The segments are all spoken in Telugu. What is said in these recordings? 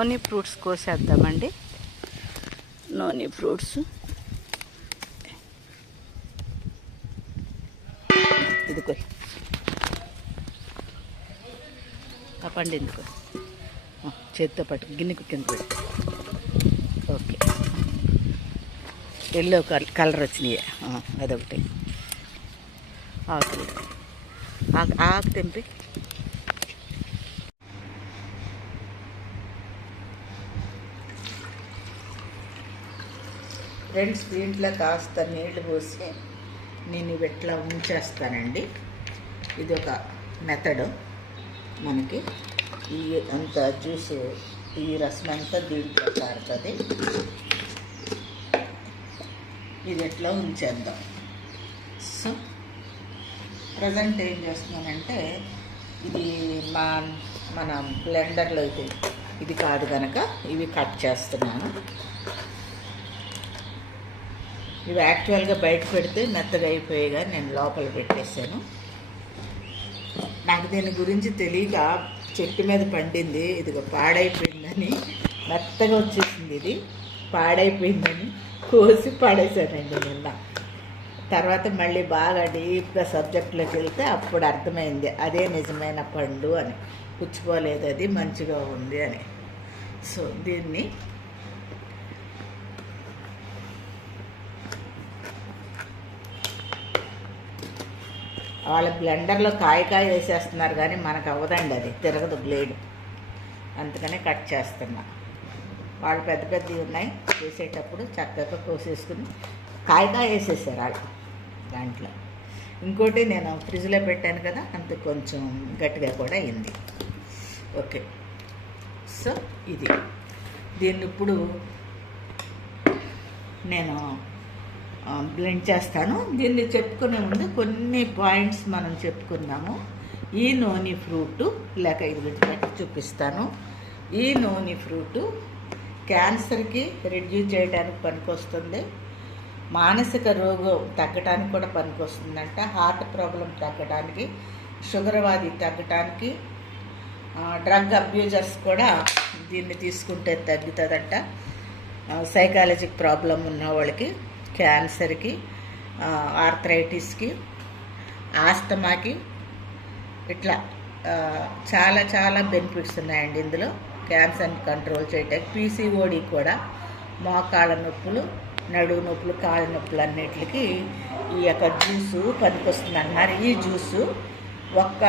నోని ఫ్రూట్స్ కోసేద్దామండి. నోని ఫ్రూట్స్ ఇదిగో ఆ పండు ఎందుకో చేత్తో పట్టు గిన్నెకు కింద పెట్టు. ఓకే, ఎల్లో కలర్ వచ్చినాయి. అదొకటి ఆకు ఆకు తెంపి ఫ్రెండ్స్, దీంట్లో కాస్త నీళ్లు పోసి నేను ఇవి ఎట్లా ఉంచేస్తానండి. ఇది ఒక మెథడు. మనకి ఈ అంత జ్యూస్, ఈ రసం అంతా దీంట్లో కారుతుంది. ఇది ఎట్లా ఉంచేద్దాం. సో ప్రజెంట్ ఏం చేస్తున్నానంటే, ఇది మన బ్లెండర్లో అయితే ఇది కాదు కనుక ఇవి కట్ చేస్తున్నాను. ఇవి యాక్చువల్గా బయట పెడితే మెత్తగా అయిపోయేగా నేను లోపల పెట్టేశాను. నాకు దీని గురించి తెలియక చెట్టు మీద పండింది, ఇదిగో పాడైపోయిందని, మెత్తగా వచ్చేసింది, ఇది పాడైపోయిందని కోసి పాడేశానండి నిన్న. తర్వాత మళ్ళీ బాగా డీప్గా సబ్జెక్ట్లోకి వెళ్తే అప్పుడు అర్థమైంది అదే నిజమైన పండు అని, పుచ్చిపోలేదు, అది మంచిగా ఉంది అని. సో దీన్ని వాళ్ళ బ్లెండర్లో కాయ వేసేస్తున్నారు కానీ మనకు అవ్వదండి, అది తిరగదు బ్లేడ్, అందుకనే కట్ చేస్తున్నా. వాళ్ళు పెద్ద పెద్దవి ఉన్నాయి, వేసేటప్పుడు చక్కగా కోసేసుకుని కాయ వేసేసారు వాళ్ళు దాంట్లో. ఇంకోటి నేను ఫ్రిడ్జ్లో పెట్టాను కదా, అంత కొంచెం గట్టిగా కూడా అయింది. ఓకే, సో ఇది దీన్ని ఇప్పుడు నేను బ్లెండ్ చేస్తాను. దీన్ని చెప్పుకునే ముందు కొన్ని పాయింట్స్ మనం చెప్పుకుందాము. ఈ నోని ఫ్రూటు, లేక ఇది పెట్టి చూపిస్తాను. ఈ నోని ఫ్రూటు క్యాన్సర్కి రిడ్యూస్ చేయడానికి పనికొస్తుంది, మానసిక రోగం తగ్గడానికి కూడా పనికొస్తుందంట, హార్ట్ ప్రాబ్లం తగ్గడానికి, షుగర్ వ్యాధి తగ్గడానికి, డ్రగ్ అబ్యూజర్స్ కూడా దీన్ని తీసుకుంటే తగ్గుతుందంట, సైకాలజిక్ ప్రాబ్లం ఉన్న వాళ్ళకి, క్యాన్సర్కి, ఆర్థరైటిస్కి, ఆస్తమాకి, ఇట్లా చాలా చాలా బెనిఫిట్స్ ఉన్నాయండి ఇందులో. క్యాన్సర్ని కంట్రోల్ చేయటానికి, పీసీఓడి కూడా, మోకాళ్ళ నొప్పులు, నడువు నొప్పులు, కాళ్ళ నొప్పులు అన్నిటికి ఈ యొక్క జ్యూసు పనికొస్తుంది అన్నారు. ఈ జ్యూసు ఒక్క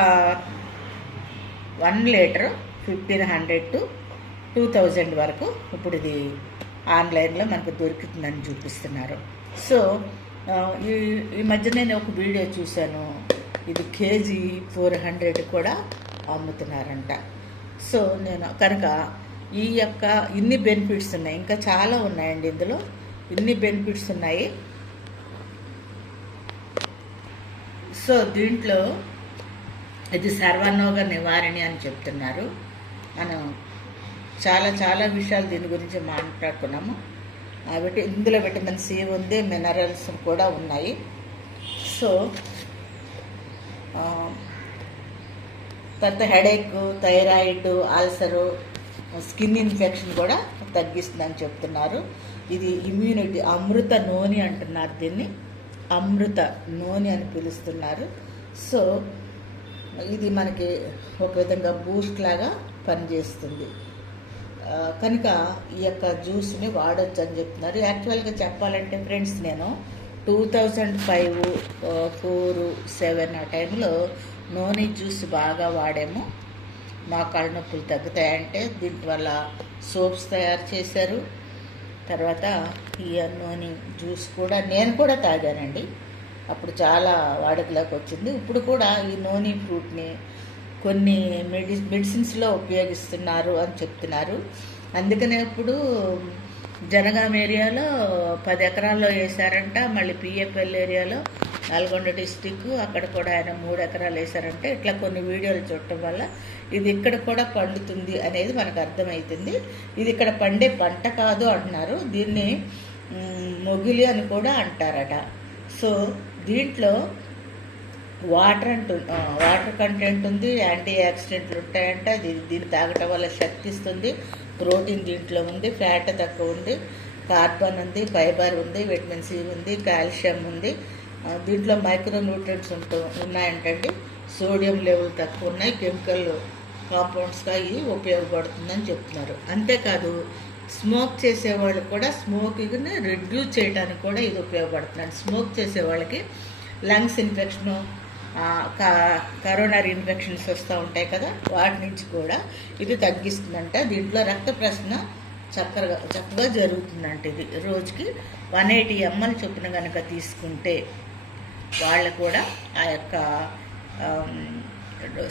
1 లీటర్ 1500 to 2000 వరకు ఇప్పుడు ఇది ఆన్లైన్లో మనకు దొరుకుతుందని చూపిస్తున్నారు. సో ఈ మధ్య నేను ఒక వీడియో చూశాను, ఇది కేజీ 400 కూడా అమ్ముతున్నారంట. సో నేను కనుక ఈ యొక్క ఇన్ని బెనిఫిట్స్ ఉన్నాయి, ఇంకా చాలా ఉన్నాయండి ఇందులో, ఇన్ని బెనిఫిట్స్ ఉన్నాయి. సో దీంట్లో ఇది సర్వరోగ నివారణి అని చెప్తున్నారు. మనం చాలా చాలా విషయాలు దీని గురించి మాట్లాడుకున్నాము. ఇందులో విటమిన్ సి ఉంది, మినరల్స్ కూడా ఉన్నాయి. సో తర్వాత headache, thyroid, ulcer, skin infection కూడా తగ్గిస్తుందని చెప్తున్నారు. ఇది ఇమ్యూనిటీ, అమృత నూనె అంటున్నారు దీన్ని, అమృత నూనె అని పిలుస్తున్నారు. సో ఇది మనకి ఒక విధంగా బూస్ట్ లాగా పనిచేస్తుంది కనుక ఈ యొక్క జ్యూస్ని వాడచ్చు అని చెప్తున్నారు. యాక్చువల్గా చెప్పాలంటే ఫ్రెండ్స్, నేను 2005, 4, 7 ఆ టైంలో నూనె జ్యూస్ బాగా వాడాము. మోకాళ్ళ నొప్పులు తగ్గుతాయంటే దీనివల్ల సోప్స్ తయారు చేశారు. తర్వాత ఈ నూనె జ్యూస్ కూడా నేను కూడా తాగానండి, అప్పుడు చాలా వాడుకలోకి వచ్చింది. ఇప్పుడు కూడా ఈ నూనె ఫ్రూట్ని కొన్ని మెడిసిన్స్లో ఉపయోగిస్తున్నారు అని చెప్తున్నారు. అందుకనే ఇప్పుడు జనగాం ఏరియాలో 10 ఎకరాల్లో వేశారంట, మళ్ళీ పిఎఫ్ఎల్ ఏరియాలో నల్గొండ డిస్టిక్ అక్కడ కూడా ఆయన 3 ఎకరాలు వేశారంటే, ఇట్లా కొన్ని వీడియోలు చూడటం వల్ల ఇది ఇక్కడ కూడా పండుతుంది అనేది మనకు అర్థమవుతుంది. ఇది ఇక్కడ పండే పంట కాదు అంటున్నారు, దీన్ని మొగిలి అని కూడా అంటారట. సో దీంట్లో వాటర్ కంటెంట్ ఉంది, యాంటీ ఆక్సిడెంట్లు ఉంటాయంట, దీన్ని తాగటం వల్ల శక్తి ఇస్తుంది, ప్రోటీన్ దీంట్లో ఉంది, ఫ్యాట్ తక్కువ ఉంది, కార్బన్ ఉంది, ఫైబర్ ఉంది, విటమిన్ సి ఉంది, కాల్షియం ఉంది. దీంట్లో మైక్రో న్యూట్రియంట్స్ ఉన్నాయంటండి. సోడియం లెవెల్ తక్కువ ఉన్నాయి. కెమికల్ కాంపౌండ్స్గా ఇది ఉపయోగపడుతుందని చెప్తున్నారు. అంతేకాదు స్మోక్ చేసేవాళ్ళు కూడా స్మోకింగ్ని రెడ్యూస్ చేయడానికి కూడా ఇది ఉపయోగపడుతుంది. స్మోక్ చేసే వాళ్ళకి లంగ్స్ ఇన్ఫెక్షను, కరోనరీ ఇన్ఫెక్షన్స్ వస్తూ ఉంటాయి కదా, వాటి నుంచి కూడా ఇది తగ్గిస్తుందంట. దీంట్లో రక్త ప్రసరణ చక్కగా జరుగుతుందంట. ఇది రోజుకి 180 ml చొప్పున కనుక తీసుకుంటే వాళ్ళు కూడా ఆ యొక్క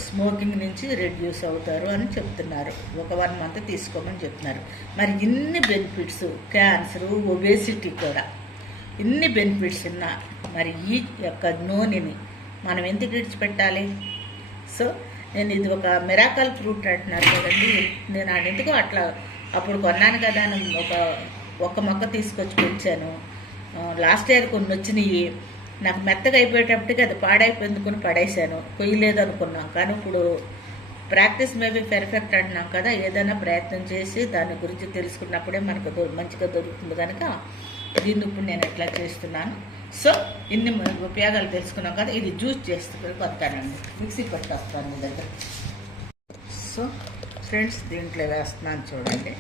స్మోకింగ్ నుంచి రెడ్యూస్ అవుతారు అని చెప్తున్నారు. ఒక 1 month తీసుకోమని చెప్తున్నారు. మరి ఇన్ని బెనిఫిట్స్, క్యాన్సరు, ఒబేసిటీ కూడా ఇన్ని బెనిఫిట్స్ ఉన్న మరి ఈ యొక్క నూనెని మనం ఎందుకు విడిచిపెట్టాలి? సో నేను ఇది ఒక మిరాకల్ ఫ్రూట్ అంటున్నారు కదండి, నేను ఎందుకో అట్లా అప్పుడు కొన్నాను కదా అని ఒక మొక్క తీసుకొచ్చి పెంచాను. లాస్ట్ ఇయర్ కొన్ని వచ్చినాయి. నాకు మెత్తగా అయిపోయేటప్పటికి అది పాడైపోయిందుకుని పడేశాను, కొయ్యలేదు అనుకున్నాం. కానీ ఇప్పుడు ప్రాక్టీస్ మేబీ పెర్ఫెక్ట్ అంటున్నాం కదా, ఏదైనా ప్రయత్నం చేసి దాని గురించి తెలుసుకున్నప్పుడే మనకు మంచిగా దొరుకుతుంది కనుక దీన్ని ఇప్పుడు నేను ఎట్లా చేస్తున్నాను. సో ఇన్ని ఉపయోగాలు తెలుసుకున్నాం కదా, ఇది జ్యూస్ చేస్తూ వస్తానండి, మిక్సీ పట్టేస్తాను మీ దగ్గర. సో ఫ్రెండ్స్, దీంట్లో వేస్తున్నాను చూడండి.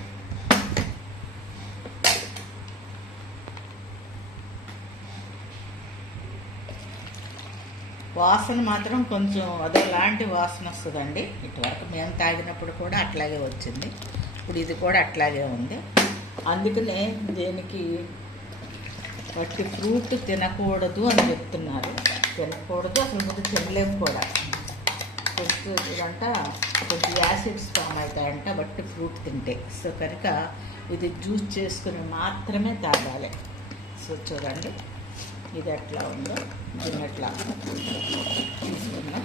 వాసన మాత్రం కొంచెం అదోలాంటి వాసన వస్తుందండి. ఇటువరకు మేము తాగినప్పుడు కూడా అట్లాగే వచ్చింది, ఇప్పుడు ఇది కూడా అట్లాగే ఉంది. అందుకనే దీనికి వట్టి ఫ్రూట్ తినకూడదు అని చెప్తున్నారు. తినకూడదు, అసలు ముందు తినలేము కూడా. కొంచెం ఇదంట కొంచెం యాసిడ్స్ ఫామ్ అవుతాయంట వట్టి ఫ్రూట్ తింటే. సో కనుక ఇది జ్యూస్ చేసుకుని మాత్రమే తాగాలి. సో చూడండి ఇది ఎట్లా ఉందో, దీన్ని ఎట్లా తీసుకున్నాం.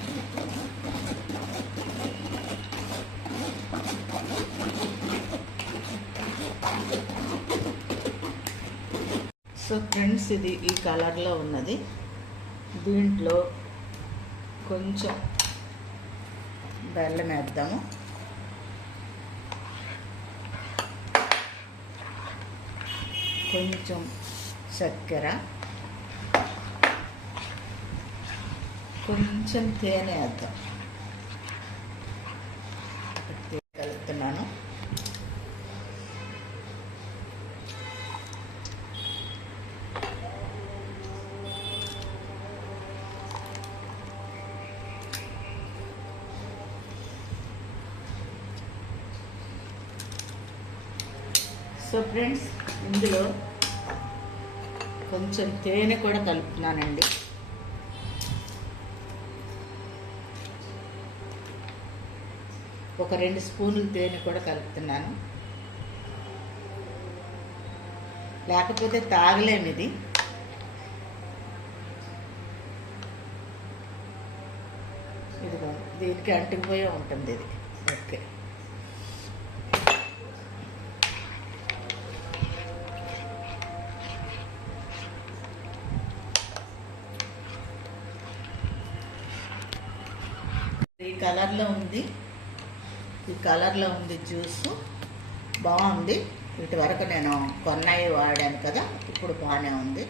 సో ఫ్రెండ్స్, ఇది ఈ కలర్లో ఉన్నది. దీంట్లో కొంచెం బెల్లం వేద్దాము. కొంచెం చక్కెర, కొంచెం తేనె వేద్దాం. కలుపుతున్నాను. సో ఫ్రెండ్స్, ఇందులో కొంచెం తేనె కూడా కలుపుతున్నానండి. ఒక 2 స్పూన్లు తేనె కూడా కలుపుతున్నాను. లేకపోతే తాగలేము ఇది. ఇదిగో దీనికి అంటుకుపోయే ఉంటుంది ఇది. ఓకే, ఈ కలర్లో ఉంది. ఈ కలర్లో ఉంది జ్యూసు, బాగుంది. వీటి వరకు నేను కొన్నాయి వాడాను కదా, ఇప్పుడు బాగానే ఉంది.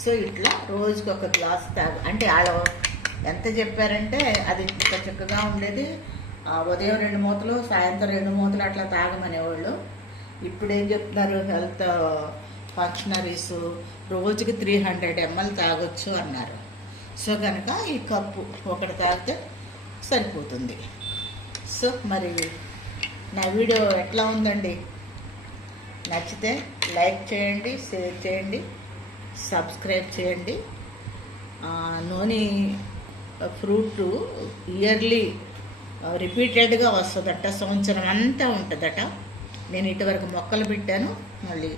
సో ఇట్లా రోజుకి ఒక గ్లాస్ అంటే వాళ్ళు ఎంత చెప్పారంటే అది ఇంత చక్కగా ఉండేది. ఉదయం 2 మూతలు, సాయంత్రం 2 మూతలు అట్లా తాగమనేవాళ్ళు. ఇప్పుడు ఏం చెప్తున్నారు, హెల్త్ ఫంక్షనరీస్ రోజుకి 300 ml తాగొచ్చు అన్నారు. సో కనుక ఈ కప్పు ఒకటి తాగితే సరిపోతుంది. సో మరి నా వీడియో ఎట్లా ఉందండి? నచ్చితే లైక్ చేయండి, షేర్ చేయండి, సబ్స్క్రైబ్ చేయండి. నూనె ఫ్రూట్ ఇయర్లీ రిపీటెడ్గా వస్తుందట, సంవత్సరం అంతా ఉంటుందట. నేను ఇటువరకు మొక్కలు పెట్టాను, మళ్ళీ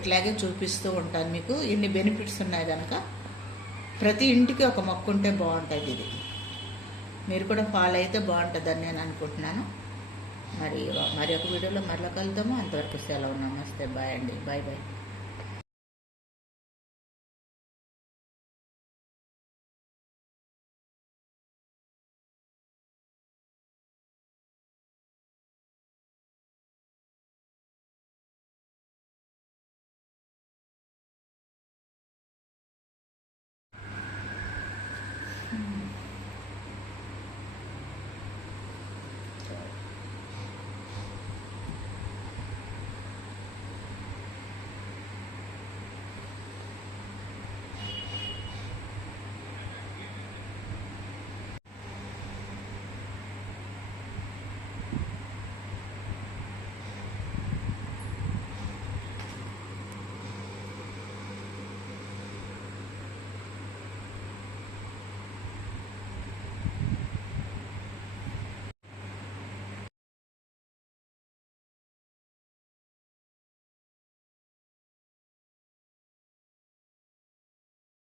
ఇట్లాగే చూపిస్తూ ఉంటాను మీకు. ఇన్ని బెనిఫిట్స్ ఉన్నాయి కనుక ప్రతి ఇంటికి ఒక మొక్క ఉంటే బాగుంటుంది. ఇది మీరు కూడా ఫాలో అయితే బాగుంటుందని నేను అనుకుంటున్నాను. మరి ఒక వీడియోలో మరలా కలుద్దాము. అంతవరకు సెలవు. నమస్తే, బాయ్ అండి, బాయ్ బాయ్.